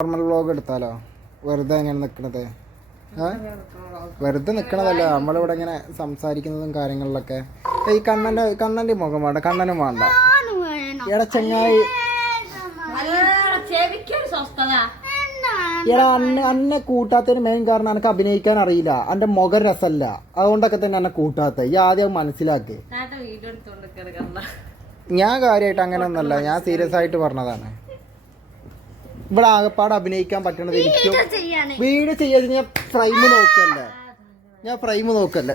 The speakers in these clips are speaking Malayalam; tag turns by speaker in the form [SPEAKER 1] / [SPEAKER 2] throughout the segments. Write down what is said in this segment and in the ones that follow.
[SPEAKER 1] നോർമൽ വ്ളോഗ് എടുത്താലോ? വെറുതെ എങ്ങനെ നിക്കണത്? ഏ? വെറുതെ നിൽക്കണതല്ല നമ്മളിവിടെ ഇങ്ങനെ സംസാരിക്കുന്നതും കാര്യങ്ങളിലൊക്കെ. ഈ കണ്ണന്റെ കണ്ണന്റെ മുഖം വേണ്ട കണ്ണനും വേണ്ട. എടാ ചെങ്ങായി. എടാ അന്നെ അന്നെ കൂട്ടാത്തതിന് മെയിൻ കാരണം എനിക്ക് അഭിനയിക്കാൻ അറിയില്ല. എന്റെ മുഖം രസമല്ല അതുകൊണ്ടൊക്കെ തന്നെ എന്നെ കൂട്ടാത്ത. ഈ ആദ്യം മനസ്സിലാക്ക്. ഞാൻ കാര്യമായിട്ട് അങ്ങനെ ഒന്നല്ല ഞാൻ സീരിയസ് ആയിട്ട് പറഞ്ഞതാണ്. ഇവിടെ ആകെപ്പാട് അഭിനയിക്കാൻ പറ്റണത് എനിക്കും വീട് ചെയ്യാതെ ഞാൻ ഫ്രെയിം നോക്കല്ലേ? ഞാൻ ഫ്രെയിം നോക്കല്ലേ?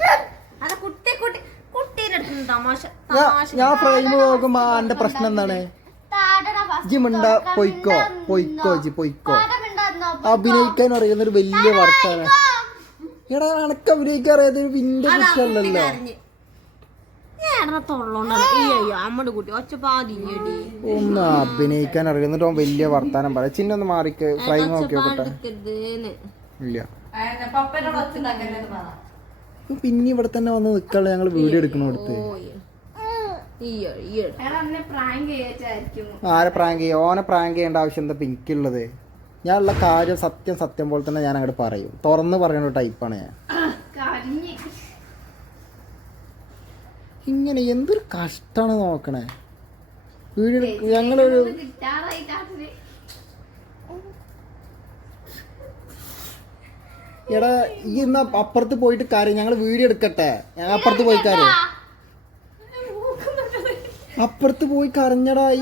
[SPEAKER 1] ഞാൻ ഫ്രെയിം നോക്കുമ്പോ എന്റെ പ്രശ്നം എന്താണ്? ജി മിണ്ട പൊയ്ക്കോ പൊയ്ക്കോ ജി പൊയ്ക്കോ. അഭിനയിക്കാൻ അറിയുന്ന ഒരു വലിയ വർത്താനം. എടാ അനക്ക് അഭിനയിക്കാൻ അറിയാത്ത ഒരു വിന്റെ പ്രശ്നമല്ലല്ലോ. ഒന്ന് അഭിനയിക്കാൻ അറിയുന്നിട്ടോ അവൻ വലിയ വർത്താനം പറയാം. ചിന്ന ഒന്ന് മാറിക്ക് ഫ്രൈ നോക്കി നോക്കട്ടെ. ഇല്ല. പിന്നെ ഇവിടെ തന്നെ വന്ന് നിക്കാളെ ഞങ്ങൾ വീഡിയോ എടുക്കണോടുത്ത് ആരെ പ്രാങ്ക് ചെയ്യ? ഓനെ പ്രാങ്ക് ചെയ്യേണ്ട ആവശ്യം എന്താ പിങ്കിള്ളത് ഞാനുള്ള കാര്യം സത്യം സത്യം പോലെ തന്നെ ഞാൻ അങ്ങോട്ട് പറയും. തുറന്ന് പറയുന്ന ടൈപ്പാണ് ഞാൻ. ഇങ്ങനെ എന്തൊരു കഷ്ടാണ് നോക്കണേ. വീട് ഞങ്ങളൊരു എടാ ഈ എന്നാ അപ്പുറത്ത് പോയിട്ട് കാര്യം ഞങ്ങൾ വീഡിയോ എടുക്കട്ടെ. ഞങ്ങൾ അപ്പുറത്ത് പോയി കാര്യം. അപ്പുറത്ത് പോയി കരഞ്ഞടാ ഈ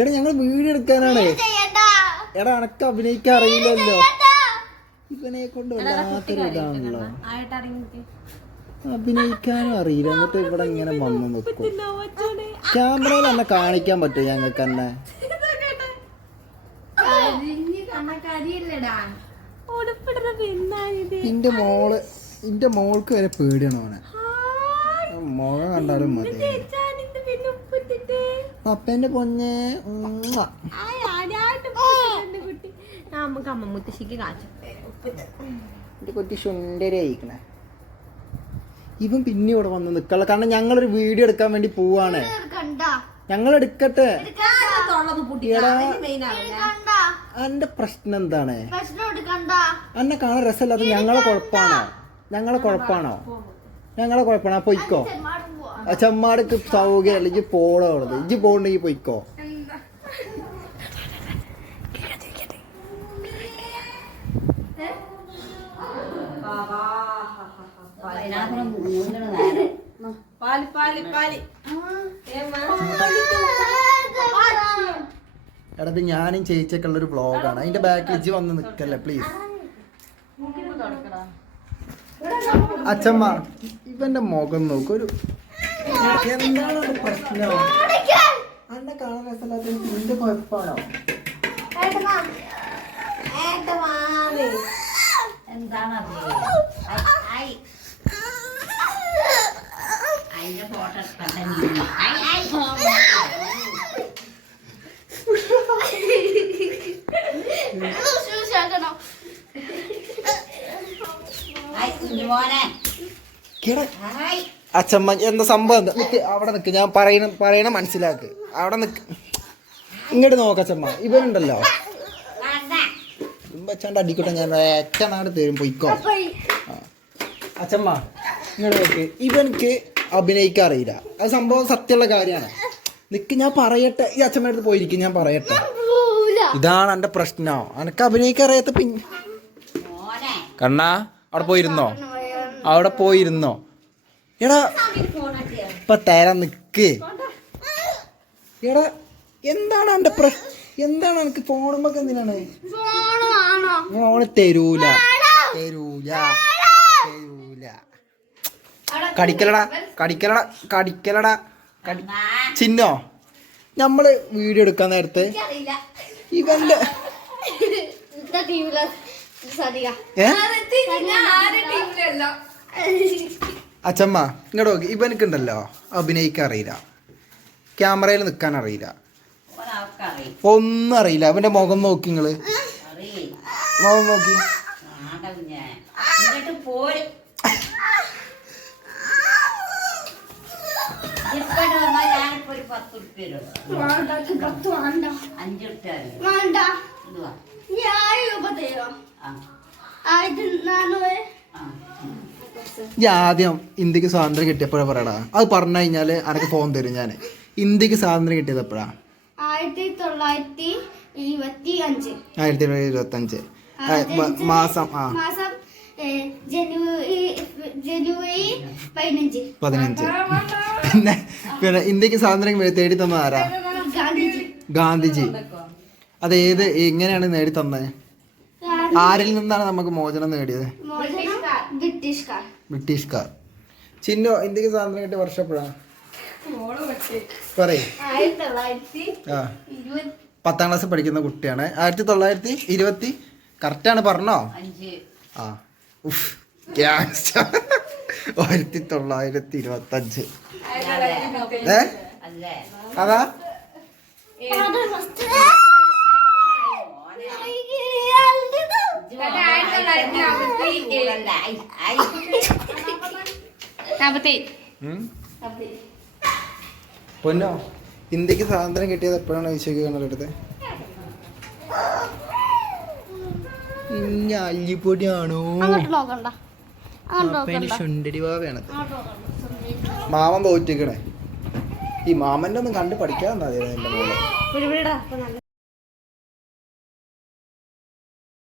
[SPEAKER 1] എടാ ഞങ്ങൾ വീഡിയോ എടുക്കാനാണ്. എടാ അനക്ക് അഭിനയിക്കാൻ അറിയില്ലല്ലോ. ഇവനെ കൊണ്ട് വല്ലാത്തൊരു ഇതാണല്ലോ. അഭിനയിക്കാനും അറിയില്ല. എന്നിട്ട് ഇവിടെ ഇങ്ങനെ വന്നു നിൽക്കും ക്യാമറയിൽ എന്നെ കാണിക്കാൻ പറ്റും ഞങ്ങൾക്ക് തന്നെ ഇന്റെ മോൾ ഇന്റെ മോൾക്ക് വരെ പേടിയാണ് അവനെ. മുഖം കണ്ടാലും മതി. അപ്പന്റെ പൊന്നെ ഉമ്മ.
[SPEAKER 2] നമുക്ക് അമ്മ മുത്തശ്ശിക്ക് കാച്ചു
[SPEAKER 1] എന്റെ കുട്ടി സുന്ദരിയായിക്കണേ ഇവൻ പിന്നെ ഇവിടെ വന്ന് നിക്കള കാരണം ഞങ്ങളൊരു വീഡിയോ എടുക്കാൻ വേണ്ടി പോവാണ്. ഞങ്ങൾ എടുക്കട്ടെ എടാ. എന്റെ പ്രശ്നം എന്താണ്? എന്നെ കാണാൻ രസമില്ലാത്ത ഞങ്ങളെ കുഴപ്പമാണോ ഞങ്ങളെ കുഴപ്പമാണോ ഞങ്ങളെ കുഴപ്പമാണോ പൊയ്ക്കോ. ചെമ്മാടക്ക് സൗകര്യം അല്ലെങ്കിൽ പോണോ ഉള്ളത് ഇജ്ജ് പോകണ്ടെങ്കിൽ പൊയ്ക്കോ.
[SPEAKER 2] പാൽ
[SPEAKER 1] എടാ ഞാനും ചേച്ചിയൊക്കെ ഉള്ള ഒരു വ്ളോഗാണ്. അതിന്റെ ബാക്കിൽ ഇജ്ജ് വന്ന് നിക്കല്ലേ പ്ലീസ് അച്ഛമ്മ ഇവന്റെ മുഖം നോക്കൊരു എന്താണ് പ്രശ്നം? അന്നെ കാണാൻ രസമില്ലാത്ത നിന്റെ കുഴപ്പമാണോ? കേടാ. അച്ഛമ്മ എന്താ സംഭവം? എന്താ? നിക്ക് അവിടെ നിക്ക്. ഞാൻ പറയണ പറയണ മനസ്സിലാക്ക്. അവിടെ നിക്ക്. ഇങ്ങോട്ട് നോക്കച്ചമ്മ ഇവനുണ്ടല്ലോ. അച്ഛന്റെ അടിക്കട്ടെ ഞാൻ ഒറ്റ നാട് തരും പൊയ്ക്കോ. അച്ഛമ്മ ഇങ്ങോട്ട് നോക്ക്. ഇവനിക്ക് അഭിനയിക്കാൻ അറിയില്ല അത് സംഭവം സത്യമുള്ള കാര്യമാണ്. നിക്ക് ഞാൻ പറയട്ടെ. ഈ അച്ഛമ്മ അടുത്ത് പോയിരിക്കും ഞാൻ പറയട്ടെ. ഇതാണ് എന്റെ പ്രശ്നം. എനിക്ക് അഭിനയിക്കാൻ അറിയാത്ത പിന്നെ കണ്ണാ അവിടെ പോയിരുന്നോ? അവിടെ പോയിരുന്നോ? എടാ ഇപ്പൊ തരാൻ നിക്ക്. എടാ എന്താണ് എന്റെ പ്രശ്നം? എന്താണ് എനിക്ക് ഫോണുമ്പോ എന്തിനാണ്? ഫോണ് തരൂല. തരൂല. തരൂല. കടിക്കലടാ കടിക്കലടാ കടിക്കലടാ. കടി ചിന്നോ നമ്മൾ വീഡിയോ എടുക്കാൻ നേരത്തെ ഇവന്റെ അച്ഛമ്മ ഇങ്ങോട്ട് നോക്കി. ഇവനക്കുണ്ടല്ലോ. അഭിനയിക്കാൻ അറിയില്ല. ക്യാമറയിൽ നിൽക്കാൻ അറിയില്ല. ഒന്നും അറിയില്ല. അവന്റെ മുഖം നോക്കി നിങ്ങൾ നോക്കി. ആദ്യം ഇന്ത്യയ്ക്ക് സ്വാതന്ത്ര്യം കിട്ടിയപ്പോഴാ പറയടാ അത് പറഞ്ഞു കഴിഞ്ഞാൽ അനക്ക് ഫോൺ തരും ഞാൻ ഇന്ത്യയ്ക്ക് സ്വാതന്ത്ര്യം കിട്ടിയത് എപ്പോഴാ
[SPEAKER 3] ആയിരത്തി തൊള്ളായിരത്തി ഇരുപത്തി അഞ്ച്
[SPEAKER 1] ആയിരത്തി തൊള്ളായിരത്തി ഇരുപത്തി അഞ്ച് മാസം ആ.
[SPEAKER 3] മാസം ജനുവരി ജനുവരി പതിനഞ്ച്.
[SPEAKER 1] പിന്നെ പിന്നെ ഇന്ത്യയ്ക്ക് സ്വാതന്ത്ര്യം തേടി തന്നത് ആരാ?
[SPEAKER 3] ഗാന്ധിജി.
[SPEAKER 1] ഗാന്ധിജി. അത് ഏത് എങ്ങനെയാണ് നേടി തന്നത് ആരിൽ നിന്നാണ് നമുക്ക് മോചനം നേടിയത്?
[SPEAKER 3] ബ്രിട്ടീഷ്കാർ.
[SPEAKER 1] ചിന്നോ ഇന്ത്യയ്ക്ക് സ്വാതന്ത്ര്യം കിട്ടിയ വർഷം എപ്പോഴാ? പറയേ. പത്താം ക്ലാസ് പഠിക്കുന്ന കുട്ടിയാണ്. ആയിരത്തി തൊള്ളായിരത്തി ഇരുപത്തി കറക്റ്റാണ് പറഞ്ഞോ? ആ. ഉഫ്, gangster. ആയിരത്തി തൊള്ളായിരത്തി ഇരുപത്തി അഞ്ച് ഏ അതാ. പൊന്നോ? ഇന്ത്യയ്ക്ക് സ്വാതന്ത്ര്യം കിട്ടിയത് എപ്പോഴാണ് വിശ്വസിക്കുന്നത് എടുത്തത് അല്ലിപ്പൊടിയാണോ? ശുണ്ടടി മാമൻ തോറ്റിക്കണേ ഈ മാമന്റെ ഒന്നും കണ്ട് പഠിക്കാൻ